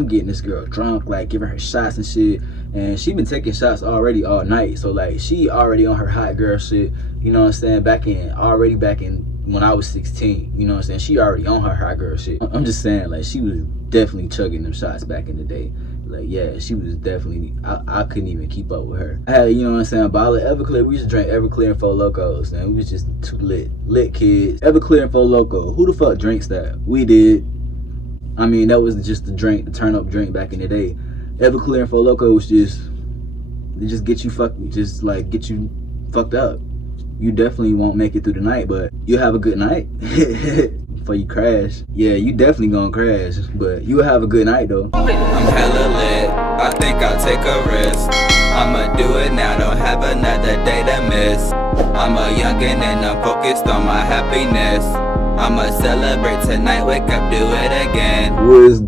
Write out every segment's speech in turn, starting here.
I'm getting this girl drunk, like giving her shots and shit. And she been taking shots already all night. So like she already on her hot girl shit, you know what I'm saying? Back in when I was 16, you know what I'm saying? She already on her hot girl shit. I'm just saying, like, she was definitely chugging them shots back in the day. Like, yeah, she was definitely, I couldn't even keep up with her. I had, you know what I'm saying, a bottle of Everclear. We used to drink Everclear and Four Locos, and we was just two lit kids. Everclear and Four Loco. Who the fuck drinks that? We did. I mean, that was just the drink, the turn up drink back in the day. Everclear and Four Loco was just, they just get you get you fucked up. You definitely won't make it through the night, but you'll have a good night before you crash. Yeah, you definitely gonna crash, but you'll have a good night though. I'm hella lit, I think I'll take a risk. I'ma do it now, don't have another day to miss. I'm a youngin' and I'm focused on my happiness. I'ma celebrate tonight, wake up, do it again. What's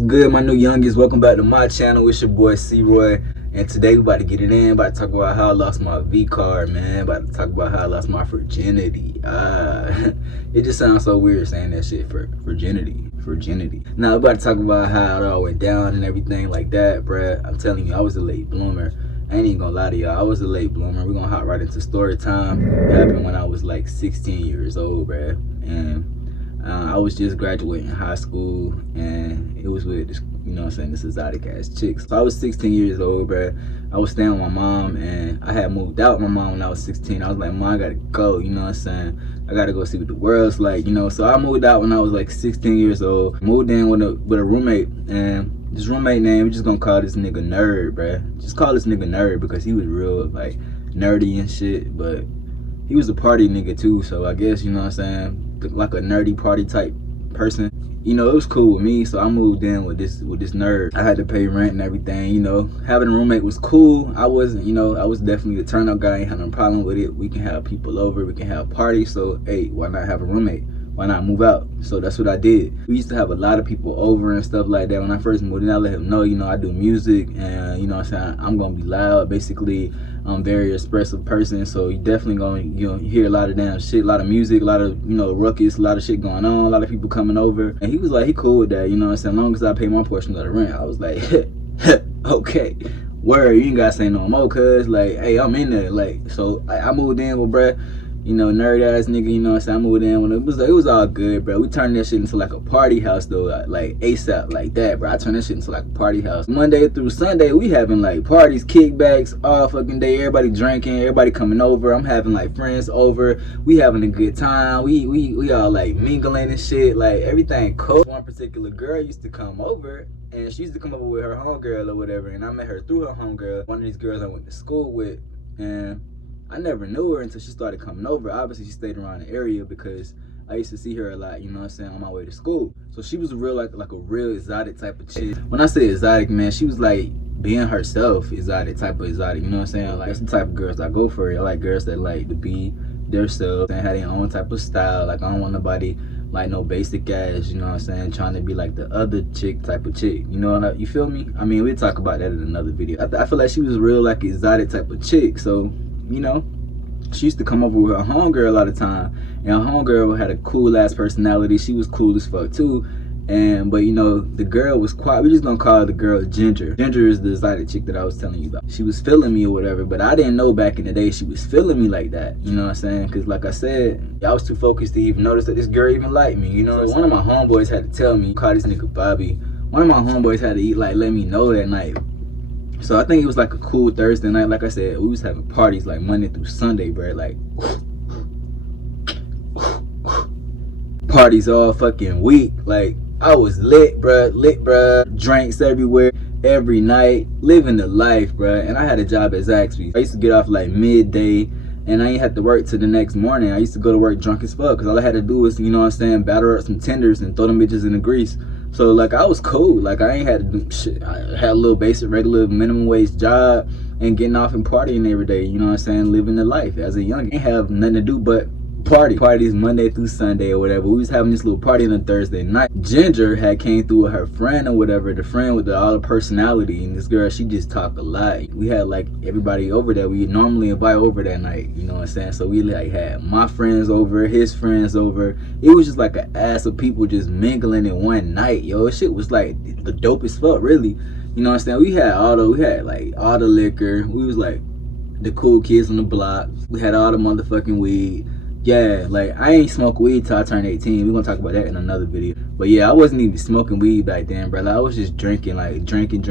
good, my new youngins? Welcome back to my channel. It's your boy C-Royy. And today we about to get it in, about to talk about how I lost my V card, man. About to talk about how I lost my virginity. It just sounds so weird saying that shit for virginity. Now we're about to talk about how it all went down and everything like that, bruh. I'm telling you, I was a late bloomer. I ain't even gonna lie to y'all, I was a late bloomer. We're gonna hop right into story time. It happened when I was like 16 years old, bruh. And I was just graduating high school, and it was with this, you know what I'm saying, this exotic ass chick. So I was 16 years old, bruh. I was staying with my mom, and I had moved out with my mom when I was 16. I was like, Mom, I gotta go, you know what I'm saying? I gotta go see what the world's like, you know? So I moved out when I was like 16 years old. Moved in with a roommate, and this roommate name, we're just gonna call this nigga Nerd, bruh. Just call this nigga Nerd because he was real, like, nerdy and shit, but he was a party nigga too, so I guess, you know what I'm saying, like a nerdy party type person. You know, it was cool with me, so I moved in with this nerd. I had to pay rent and everything, you know. Having a roommate was cool. I wasn't, you know, I was definitely the turn up guy. I ain't had no problem with it. We can have people over, we can have parties, so hey, why not have a roommate? Why not move out? So that's what I did. We used to have a lot of people over and stuff like that. When I first moved in, I let him know, you know, I do music, and you know what I'm saying, I'm gonna be loud. Basically, I'm a very expressive person, so you definitely gonna, you know, hear a lot of damn shit, a lot of music, a lot of, you know, ruckus, a lot of shit going on, a lot of people coming over. And he was like, he cool with that, you know what I'm saying, as long as I pay my portion of the rent. I was like, okay, word, you ain't gotta say no more, cuz, like, hey, I'm in there. Like, so I moved in with bruh, you know, nerd ass nigga, you know what I'm saying, I moved in when it was all good, bro. We turned that shit into like a party house though, like ASAP, like that, bro. I turned that shit into like a party house. Monday through Sunday, we having like parties, kickbacks, all fucking day. Everybody drinking, everybody coming over. I'm having like friends over. We having a good time. We all like mingling and shit, like everything cool. One particular girl used to come over, and she used to come over with her homegirl or whatever, and I met her through her homegirl, one of these girls I went to school with, and I never knew her until she started coming over. Obviously, she stayed around the area because I used to see her a lot, you know what I'm saying, on my way to school. So she was a real, like a real exotic type of chick. When I say exotic, man, she was like being herself, exotic, type of exotic, you know what I'm saying? Like, that's the type of girls I go for. I like girls that like to be themselves and have their own type of style. Like, I don't want nobody like no basic ass, you know what I'm saying, trying to be like the other chick type of chick, you know what you feel me? I mean, we'll talk about that in another video. I feel like she was a real, like, exotic type of chick, so, you know, she used to come over with her homegirl a lot of time, and her homegirl had a cool ass personality. She was cool as fuck too, but you know, the girl was quiet. We just gonna call the girl Ginger. Ginger is the exotic chick that I was telling you about. She was feeling me or whatever, but I didn't know back in the day she was feeling me like that, you know what I'm saying? Because like I said, I was too focused to even notice that this girl even liked me, you know? So one of my homeboys had to tell me, call this nigga Bobby. One of my homeboys had to let me know that night. So I think it was like a cool Thursday night. Like I said, we was having parties like Monday through Sunday, bro. Like, parties all fucking week. Like, I was lit, bruh. Drinks everywhere, every night, living the life, bruh. And I had a job at Zaxby's. I used to get off like midday, and I ain't had to work till the next morning. I used to go to work drunk as fuck, because all I had to do was, you know what I'm saying, batter up some tenders and throw them bitches in the grease. So like, I was cool. Like, I ain't had to do shit. I had a little basic, regular, minimum wage job and getting off and partying every day, you know what I'm saying, living the life as a young. I ain't have nothing to do but parties Monday through Sunday or whatever. We was having this little party on a Thursday night. Ginger had came through with her friend or whatever, the friend with all the personality, and this girl, she just talked a lot. We had like everybody over that we normally invite over that night, you know what I'm saying? So we like had my friends over, his friends over. It was just like an ass of people just mingling in one night, yo. Shit was like the dopest fuck, really. You know what I'm saying? We had like all the liquor. We was like the cool kids on the block. We had all the motherfucking weed. Yeah, like I ain't smoke weed till I turned 18. We're gonna talk about that in another video. But yeah, I wasn't even smoking weed back then, bro. Like, I was just drinking, like drinking.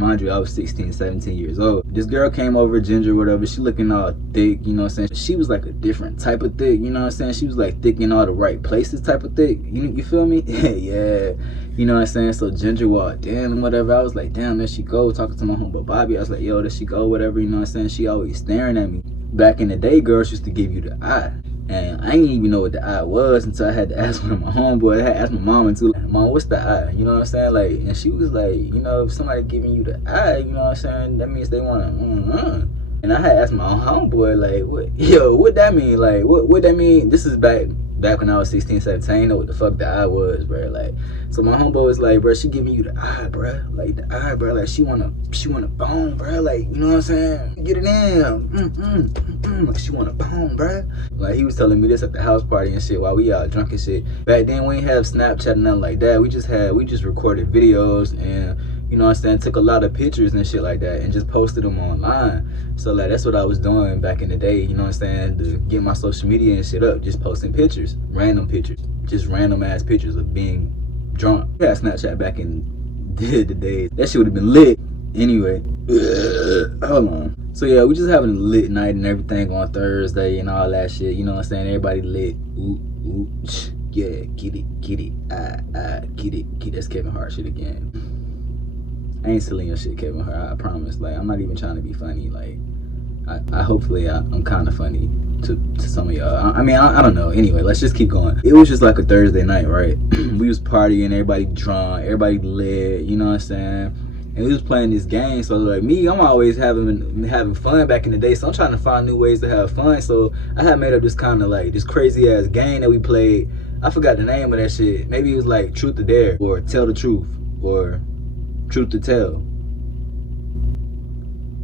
Mind you, I was 16, 17 years old. This girl came over, Ginger, whatever. She looking all thick, you know what I'm saying? She was like a different type of thick, you know what I'm saying? She was like thick in all the right places type of thick. You feel me? Yeah. You know what I'm saying? So Ginger walked in and whatever. I was like, damn, there she go. Talking to my homeboy Bobby. I was like, yo, there she go, whatever, you know what I'm saying? She always staring at me. Back in the day, girls used to give you the eye. And I didn't even know what the eye was until I had to ask one of my homeboys. I had to ask my mom too. Mom, what's the eye? You know what I'm saying? Like, and she was like, you know, if somebody giving you the eye, you know what I'm saying? That means they want to, And I had asked my homeboy, like, what that mean? Like, what that mean? This is back when I was 16, 17. I didn't know what the fuck the eye was, bro. Like, so my homeboy was like, bro, she giving you the eye, bro. Like, the eye, bro. Like, she wanna bone, bro. Like, you know what I'm saying? Get it in. Like, she wanna bone, bro. Like, he was telling me this at the house party and shit while we out drunk and shit. Back then, we ain't have Snapchat and nothing like that. We just recorded videos and, you know what I'm saying, took a lot of pictures and shit like that and just posted them online. So like that's what I was doing back in the day, you know what I'm saying, to get my social media and shit up, just posting pictures, random pictures, just random ass pictures of being drunk. We had Snapchat back in the day. That shit would have been lit. Anyway, hold on. So yeah, we just having a lit night and everything on Thursday and all that shit, you know what I'm saying, everybody lit. Ooh, yeah, get it, get it, that's Kevin Hart shit again. I ain't stealing your shit, Kevin Hart, I promise. Like, I'm not even trying to be funny. Like, hopefully I'm kind of funny to some of y'all. I mean, I don't know. Anyway, let's just keep going. It was just like a Thursday night, right? We was partying, everybody drunk, everybody lit, you know what I'm saying? And we was playing this game. So like me, I'm always having fun back in the day. So I'm trying to find new ways to have fun. So I had made up this kind of like this crazy ass game that we played. I forgot the name of that shit. Maybe it was like Truth or Dare or Tell the Truth or Truth to Tell.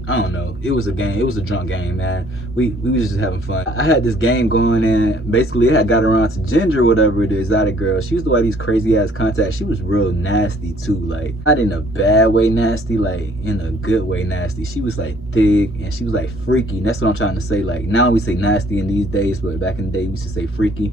I don't know. It was a game. It was a drunk game, man. We was just having fun. I had this game going and basically it had got around to Ginger, whatever it is, exotic girl. She used to wear these crazy ass contacts. She was real nasty too. Like, not in a bad way nasty, like in a good way nasty. She was like thick and she was like freaky. And that's what I'm trying to say. Like, now we say nasty in these days, but back in the day we used to say freaky.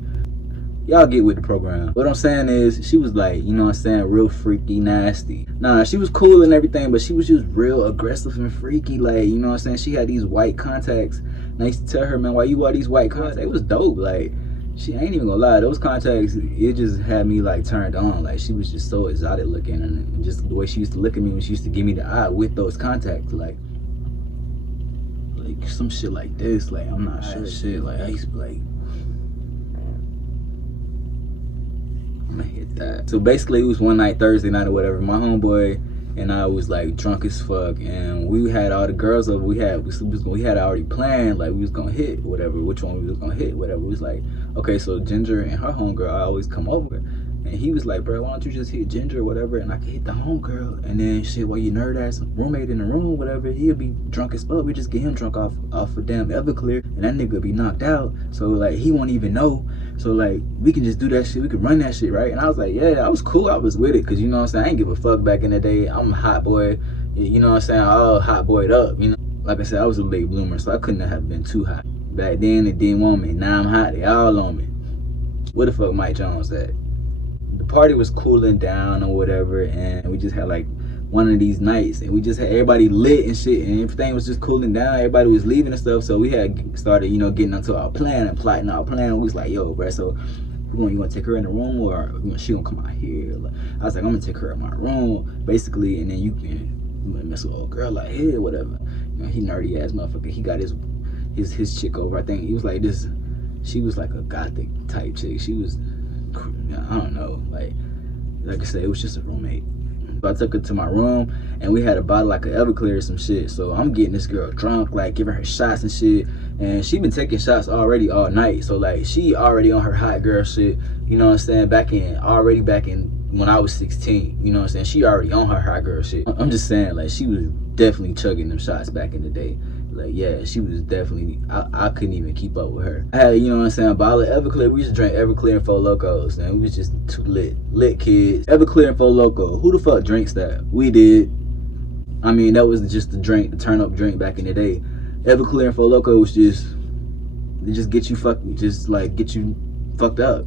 Y'all get with the program. What I'm saying is, she was like, you know what I'm saying, real freaky, nasty. Nah, she was cool and everything, but she was just real aggressive and freaky. Like, you know what I'm saying, she had these white contacts. And I used to tell her, man, why you wear these white contacts? It was dope. Like, she ain't even gonna lie, those contacts, it just had me like turned on. Like, she was just so exotic looking, and just the way she used to look at me when she used to give me the eye with those contacts, like some shit like this. Like, I'm not sure shit. Like, I used to be like, I'm gonna hit that. So basically it was one night, Thursday night or whatever. My homeboy and I was like drunk as fuck, and we had all the girls over. We had already planned, like we was gonna hit whatever, which one we was gonna hit, whatever. We was like, okay, so Ginger and her homegirl I always come over. And he was like, bro, why don't you just hit Ginger or whatever, and I can hit the homegirl. And then shit, while your nerd ass roommate in the room, whatever, he'll be drunk as fuck. We just get him drunk off of damn Everclear, and that nigga be knocked out. So like, he won't even know. So like, we can just do that shit. We can run that shit, right? And I was like, yeah, I was cool. I was with it, cause you know what I'm saying, I ain't give a fuck back in the day. I'm a hot boy, you know what I'm saying, all hot boyed up, you know. Like I said, I was a late bloomer, so I couldn't have been too hot. Back then, they didn't want me. Now I'm hot. They all on me. Where the fuck Mike Jones at? The party was cooling down or whatever, and we just had like one of these nights, and we just had everybody lit and shit, and everything was just cooling down. Everybody was leaving and stuff, so we had started, you know, getting into our plan and plotting our plan. We was like, yo, bro, so you gonna take her in the room, or she gonna come out here? I was like, I'm gonna take her in my room, basically, and then you can mess with old girl like here, whatever. You know, he nerdy ass motherfucker. He got his chick over. I think he was like this. She was like a gothic type chick. She was, I don't know, like I said, it was just a roommate. So I took her to my room, and we had a bottle like an Everclear or some shit. So I'm getting this girl drunk, like giving her shots and shit. And she been taking shots already all night. So like she already on her hot girl shit, you know what I'm saying? Back in when I was 16, you know what I'm saying? She already on her hot girl shit. I'm just saying, like, she was definitely chugging them shots back in the day. Like, yeah, she was definitely, I couldn't even keep up with her. I had, you know what I'm saying, a bottle of Everclear. We used to drink Everclear and Four Locos, and we was just two lit kids. Everclear and Four Loko, who the fuck drinks that? We did. I mean, that was just the drink, the turn up drink back in the day. Everclear and Four Loko was just, it just get you get you fucked up.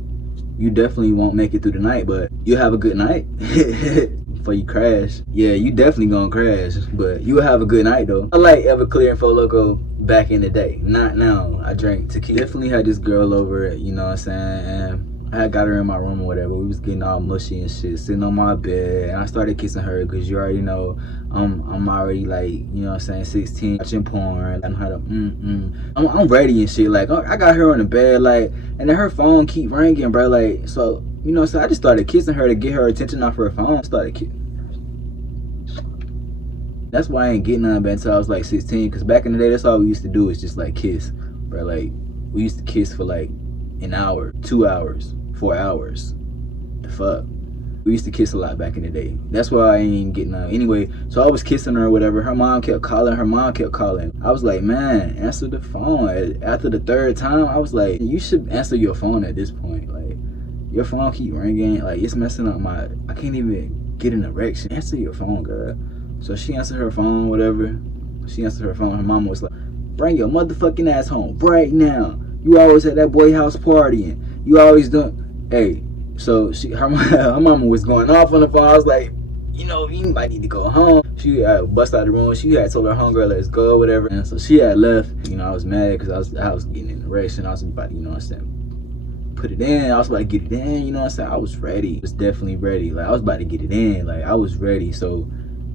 You definitely won't make it through the night, but you'll have a good night before you crash. Yeah, you definitely gonna crash, but you'll have a good night though. I like Everclear and Four Loko back in the day, not now. I drank tequila. Definitely had this girl over, you know what I'm saying, and I got her in my room or whatever. We was getting all mushy and shit, sitting on my bed, and I started kissing her because you already know I'm already like, you know what I'm saying, 16, watching porn. I know how to I'm ready and shit. Like I got her on the bed, like, and then her phone keep ringing, bro. Like, so you know, so I just started kissing her to get her attention off her phone. That's why I ain't getting none back until I was like 16. Cause back in the day, that's all we used to do is just like kiss, bro. Like we used to kiss for like an hour, 2 hours, 4 hours. The fuck. We used to kiss a lot back in the day. That's why I ain't getting none. Anyway, so I was kissing her or whatever. Her mom kept calling. I was like, man, answer the phone. After the third time, I was like, you should answer your phone at this point. Like, your phone keep ringing. Like, it's messing up I can't even get an erection. Answer your phone, girl. So she answered her phone, whatever. She answered her phone. Her mama was like, bring your motherfucking ass home right now. You always at that boy house partying. You always doing, hey. So her mama was going off on the phone. I was like, you know, you might need to go home. She bust out the room. She had told her homegirl, let's go, whatever. And so she had left. You know, I was mad because I was getting in the race, and I was about to, you know what I'm saying, put it in. I was about to get it in, you know what I'm saying. I was ready. I was definitely ready. Like, I was about to get it in. Like, I was ready. So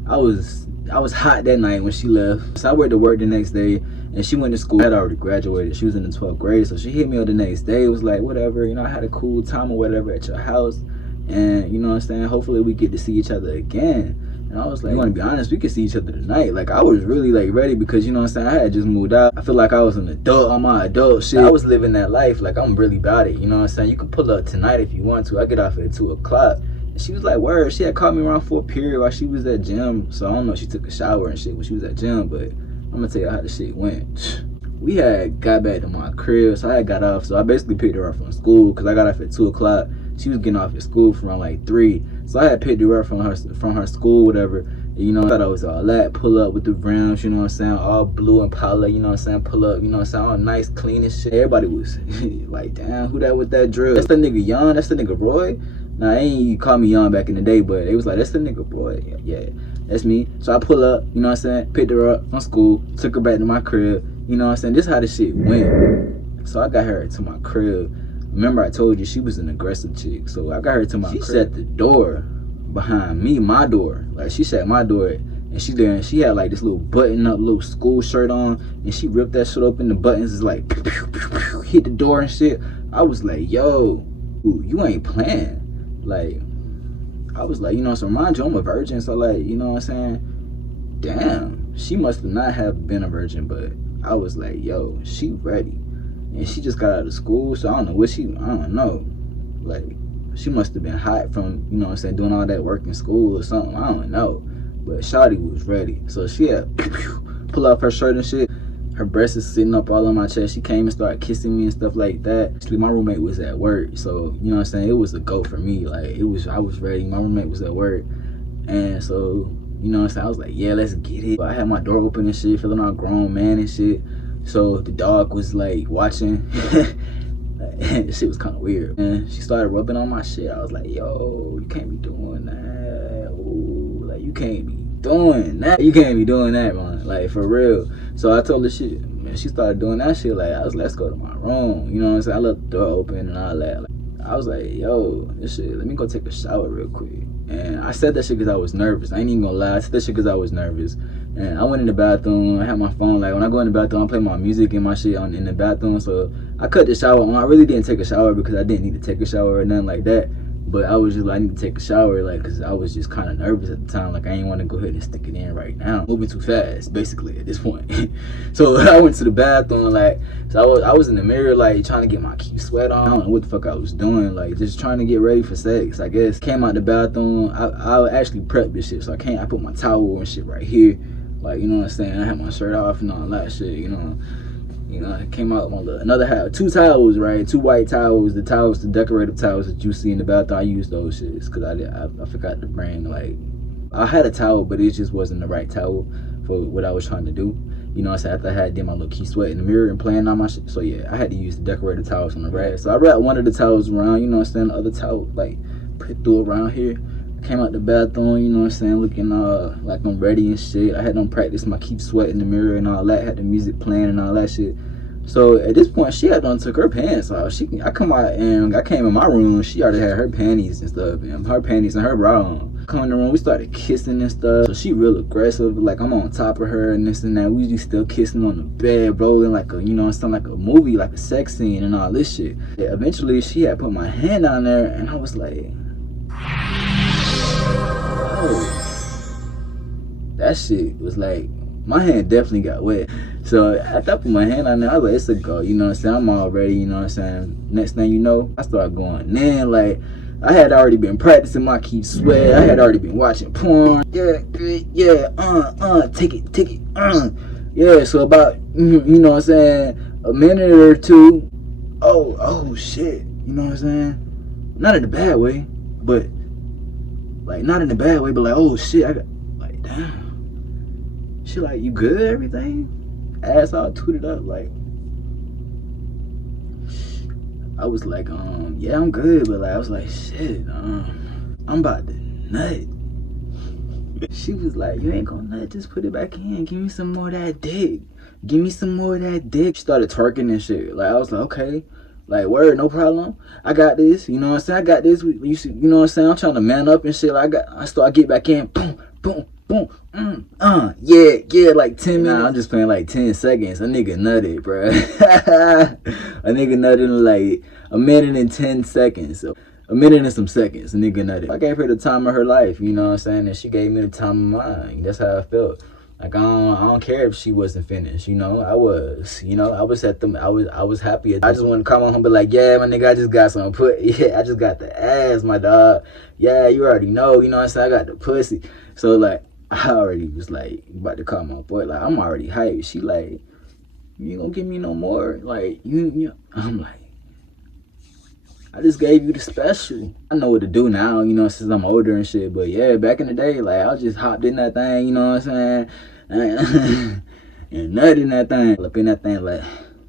I was hot that night when she left. So I went to work the next day, and she went to school. I had already graduated. She was in the 12th grade, so she hit me up the next day. It was like, whatever, you know, I had a cool time or whatever at your house, and you know what I'm saying, hopefully we get to see each other again. And I was like, you want to be honest, we could see each other tonight. Like, I was really like ready because, you know what I'm saying, I had just moved out. I feel like I was an adult on my adult shit. I was living that life. Like, I'm really about it, you know what I'm saying. You can pull up tonight if you want to. I get off at 2 o'clock. And she was like, word. She had called me around 4 period while she was at gym. So I don't know if she took a shower and shit when she was at gym, but I'm gonna tell you how the shit went. We had got back to my crib, so I had got off. So I basically picked her up from school because I got off at 2 o'clock. She was getting off at school from around like 3. So I had picked her up from her school, whatever. And, you know, I thought I was all that. Pull up with the rims, you know what I'm saying, all blue and Impala, you know what I'm saying, pull up, you know what I'm saying, all nice, clean and shit. Everybody was like, damn, who that with that drill? That's the nigga Young, that's the nigga Roy. Nah, they ain't call me Young back in the day, but they was like, that's the nigga Roy. Yeah, that's me. So I pull up, you know what I'm saying, picked her up from school, took her back to my crib, you know what I'm saying. This is how the shit went. So I got her to my crib. Remember I told you she was an aggressive chick. So I got her to my crib. She shut the door behind me, my door. Like, she shut my door, and she there, and she had like this little button up little school shirt on, and she ripped that shit open. The buttons is like pew, pew, pew, pew, hit the door and shit. I was like, yo, you ain't playing. Like, I was like, you know, so mind you, I'm a virgin, so like, you know what I'm saying, damn, she must not have been a virgin. But I was like, yo, she ready. And she just got out of school, so I don't know what I don't know. Like, she must have been hot from, you know what I'm saying, doing all that work in school or something. I don't know. But shawty was ready. So she had pull off her shirt and shit. Her breasts is sitting up all on my chest. She came and started kissing me and stuff like that. Actually, my roommate was at work, so, you know what I'm saying, it was a go for me. Like, I was ready. My roommate was at work. And so, you know what I'm saying, I was like, yeah, let's get it. I had my door open and shit, feeling all grown man and shit. So the dog was like watching. Shit was kind of weird. And she started rubbing on my shit. I was like, yo, you can't be doing that. Ooh, like, you can't be doing that. You can't be doing that, man. Like, for real. So I told her shit. Man, she started doing that shit. Like, I was like, let's go to my room. You know what I'm saying? I left the door open and all that. Like, I was like, yo, this shit, let me go take a shower real quick. And I said that shit because I was nervous. I ain't even gonna lie. I said that shit because I was nervous. And I went in the bathroom. I had my phone. Like, when I go in the bathroom, I play my music and my shit in the bathroom. So I cut the shower on. I really didn't take a shower because I didn't need to take a shower or nothing like that. But I was just like, I need to take a shower, like, cause I was just kind of nervous at the time. Like, I didn't want to go ahead and stick it in right now. Moving too fast, basically, at this point. So I went to the bathroom, like, so I was in the mirror, like, trying to get my keep sweat on. I don't know what the fuck I was doing, like, just trying to get ready for sex, I guess. Came out the bathroom, I actually prepped this shit, so I put my towel and shit right here. Like, you know what I'm saying? I had my shirt off and all that shit, you know. I came out with another half, 2 towels, right? 2 white towels, the decorative towels that you see in the bathroom. I used those shits because I forgot to bring, like, I had a towel, but it just wasn't the right towel for what I was trying to do. You know what I'm saying? After I had did my little key sweat in the mirror and playing on my shit. So yeah, I had to use the decorative towels on the rack. So I wrapped one of the towels around, you know what I'm saying? The other towel, like, threw around here. Came out the bathroom, you know what I'm saying, looking like I'm ready and shit. I had them practice my keep sweat in the mirror and all that, had the music playing and all that shit. So at this point, she had done took her pants off. I come out and I came in my room, she already had her panties and stuff, and her panties and her bra on. Come in the room, we started kissing and stuff. So she real aggressive, like I'm on top of her and this and that. We just still kissing on the bed, rolling like a, you know, something like a movie, like a sex scene and all this shit. Yeah, eventually she had put my hand on there and I was like, that shit was like, my hand definitely got wet. So after I put my hand on there, I was like, it's a go, you know what I'm saying? I'm all ready, you know what I'm saying? Next thing you know, I started going. Then, like, I had already been practicing my keep sweat. I had already been watching porn. Yeah, take it, Yeah, so about, you know what I'm saying, a minute or two, oh shit, you know what I'm saying? Not in a bad way, but, like, not in a bad way, but like, oh shit, I got, like, damn. She like, you good, everything? Ass all tooted up, like. I was like, yeah, I'm good, but like, I was like, shit, I'm about to nut. She was like, you ain't gonna nut, just put it back in. Give me some more of that dick. Give me some more of that dick. She started twerking and shit. Like, I was like, okay. Like, word, no problem. I got this, you know what I'm saying? I got this. You know what I'm saying? I'm trying to man up and shit. Like, I get back in, boom, boom, boom, yeah, like 10 minutes. Nah, I'm just playing like 10 seconds. A nigga nutted, bro. A nigga nutted in like a minute and 10 seconds. So a minute and some seconds, a nigga nutted. I gave her the time of her life, you know what I'm saying? And she gave me the time of mine. That's how I felt. Like, I don't care if she wasn't finished, you know. I was, you know, I was happy. I just wanted to come on home and be like, yeah, my nigga, I just got some I just got the ass, my dog. Yeah, you already know, you know what I'm saying? I got the pussy. So, like, I already was, like, about to call my boy. Like, I'm already hyped. She like, you ain't gonna give me no more? Like, you. I'm like, I just gave you the special. I know what to do now, you know, since I'm older and shit. But yeah, back in the day, like, I just hopped in that thing, you know what I'm saying? And nut in that thing. Up in that thing, like,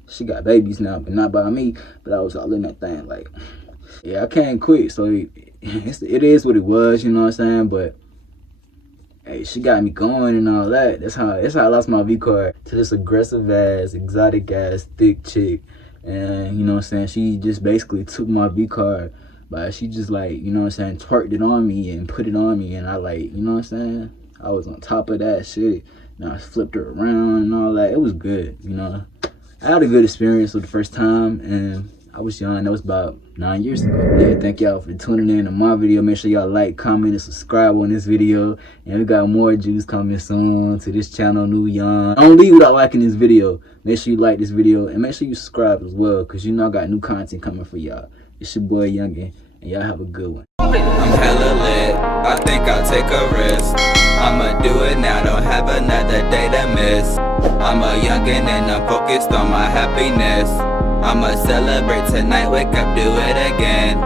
she got babies now, but not by me. But I was all in that thing, like, yeah, I can't quit. So it is what it was, you know what I'm saying? But hey, she got me going and all that. That's how I lost my V card to this aggressive ass, exotic ass, thick chick. And you know what I'm saying, she just basically took my V card, but she just, like, you know what I'm saying, twerked it on me and put it on me, and I, like, you know what I'm saying, I was on top of that shit, and I flipped her around and all that. It was good, you know. I had a good experience for the first time, and I was young. That was about 9 years ago. Yeah, thank y'all for tuning in to my video. Make sure y'all like, comment, and subscribe on this video. And we got more juice coming soon to this channel, New Young. Don't leave without liking this video. Make sure you like this video, and make sure you subscribe as well, because you know I got new content coming for y'all. It's your boy Youngin, and y'all have a good one. I'm hella lit, I think I'll take a risk. I'ma do it now, don't have another day to miss. I'm a youngin' and I'm focused on my happiness. I'ma celebrate tonight, wake up, do it again.